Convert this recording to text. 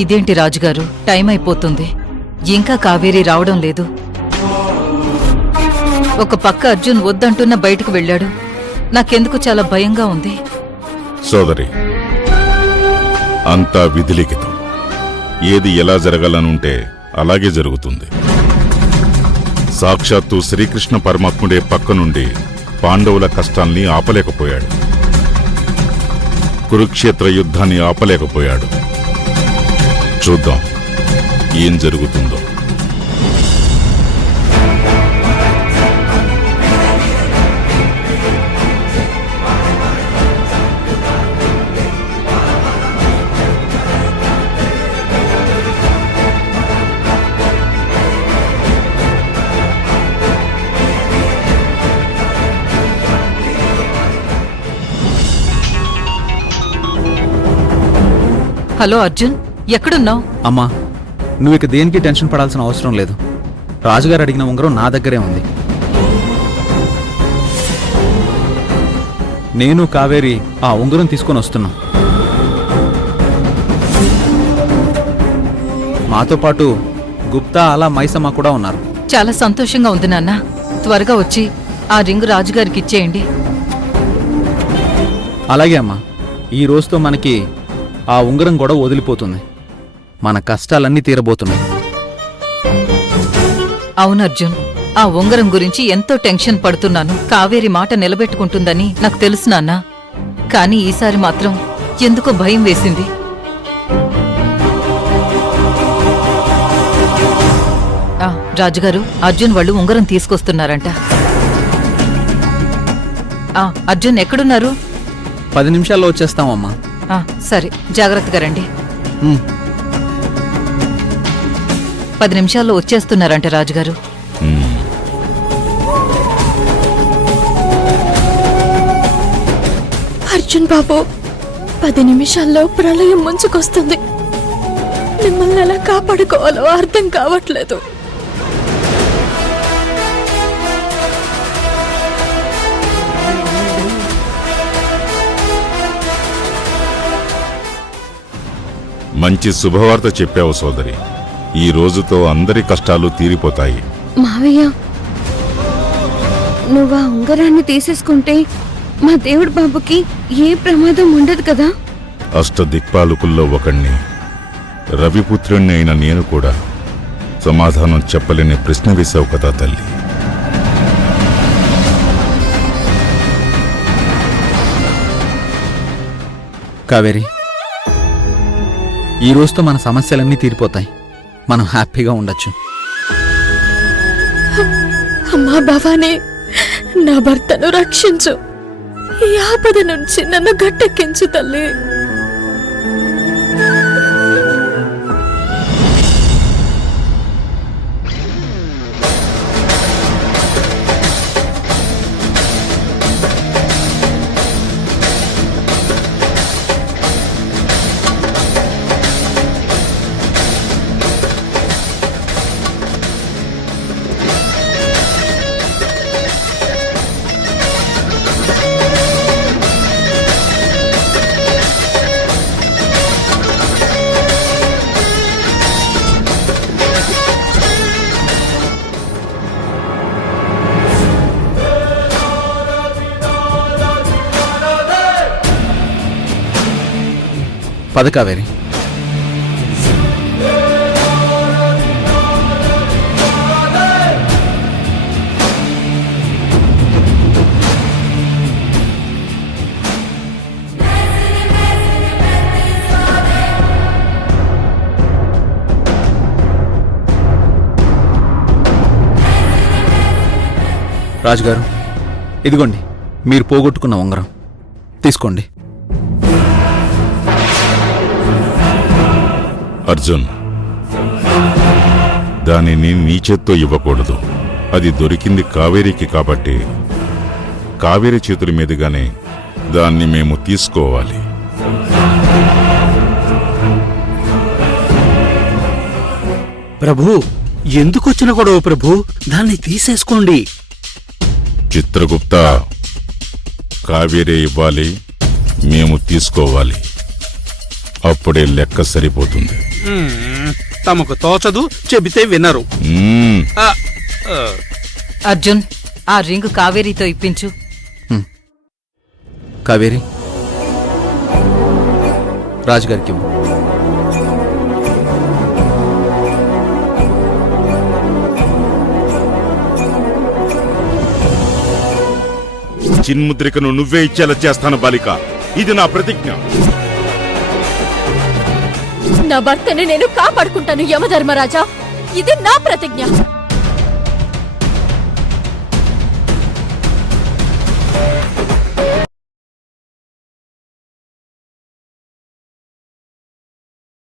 ఇదేంటి రాజుగారు, టైం అయిపోతుంది, ఇంకా కావేరి రావడం లేదు. ఒక పక్క అర్జున్ వద్దంటున్న బయటకు వెళ్ళాడు. నాకెందుకు చాలా భయంగా ఉంది. సోదరి, అంతా విధిలిఖితం. ఏది ఎలా జరగాలనుంటే అలాగే జరుగుతుంది. సాక్షాత్తు శ్రీకృష్ణ పరమాత్ముడే పక్క నుండి పాండవుల కష్టాల్ని ఆపలేకపోయాడు. కురుక్షేత్ర యుద్ధాన్ని ఆపలేకపోయాడు. చూద్దాం ఏం జరుగుతుందో. హలో అర్జున్, ఎక్కడున్నావు? అమ్మా, నువ్వు ఇక దేనికి టెన్షన్ పడాల్సిన అవసరం లేదు. రాజుగారు అడిగిన ఉంగరం నా దగ్గరే ఉంది. నేను కావేరి ఆ ఉంగరం తీసుకొని వస్తున్నాం. మాతో పాటు గుప్తా అలా మైసమ్మ కూడా ఉన్నారు. చాలా సంతోషంగా ఉంది నాన్న. త్వరగా వచ్చి ఆ రింగు రాజుగారికి ఇచ్చేయండి. అలాగే అమ్మా, ఈ రోజుతో మనకి ఆ ఉంగరం కూడా వదిలిపోతుంది. మన కష్టాలన్నీ తీరబోతున్నాయి. అవును అర్జున్, ఆ ఉంగరం గురించి ఎంతో టెన్షన్ పడుతున్నాను. కావేరి మాట నిలబెట్టుకుంటుందని నాకు తెలుసు నాన్న. కానీ ఈసారి మాత్రం ఎందుకో భయం వేసింది. రాజుగారు, అర్జున్ వాళ్ళు ఉంగరం తీసుకొస్తున్నారంట. అర్జున్ ఎక్కడున్నారు? 10 నిమిషాల్లో వచ్చేస్తామమ్మా. సరే, జాగ్రత్తగా రండి. 10 నిమిషాల్లో వచ్చేస్తున్నారంట రాజుగారు. అర్జున్ బాబు, 10 నిమిషాల్లో ప్రళయం ముంచుకొస్తుంది. మిమ్మల్ని ఎలా కాపాడుకోవాలో అర్థం కావట్లేదు. మంచి శుభవార్త చెప్పావు సోదరి. ఈ రోజుతో అందరి కష్టాలు తీరిపోతాయి. మావయ్య, నువ్వు ఆ ఉంగరాన్ని తీసేసుకుంటే మా దేవుడి బాబుకి ఏ ప్రమాదం ఉండదు కదా? అష్టదిక్పాలకుల్లో ఒకణ్ణి, రవిపుత్రుణ్ణి అయిన నేను కూడా సమాధానం చెప్పలేని ప్రశ్న వేశావు కదా తల్లి. కావేరి, ఈ రోజుతో మన సమస్యలన్నీ తీరిపోతాయి. మనం హ్యాపీగా ఉండొచ్చు. అమ్మా భవానీ, నా భర్తను రక్షించు. ఈ ఆపద నుంచి నన్ను గట్టెక్కించు తల్లి. పద కావేరి. రాజుగారు, ఇదిగోండి మీరు పోగొట్టుకున్న ఉంగరం. తీసుకోండి. అర్జున్, దానిని నీ చేత్తో ఇవ్వకూడదు. అది దొరికింది కావేరికి కాబట్టి కావేరి చేతుల మీదుగానే దాన్ని మేము తీసుకోవాలి. ప్రభు, ఎందుకొచ్చిన గొడవ ప్రభు? దాన్ని తీసేసుకోండి. చిత్రగుప్త, కావేరే ఇవ్వాలి, మేము తీసుకోవాలి. అప్పుడే లెక్క సరిపోతుంది. తమకు తోచదు, చెబితే వినరు. మ్మ్. ఆ, ఆ, అర్జున్, ఆ రింగ్ కావేరితో ఇప్పించు. కావేరి, రాజుగారికి ఇవ్వు. చిన్ముద్రికను నువ్వే ఇచ్చేలా చేస్తాను బాలిక. ఇది నా ప్రతిజ్ఞ. నా భర్తని నేను కాపాడుకుంటాను యమధర్మరాజా. ఇది నా ప్రతిజ్ఞ.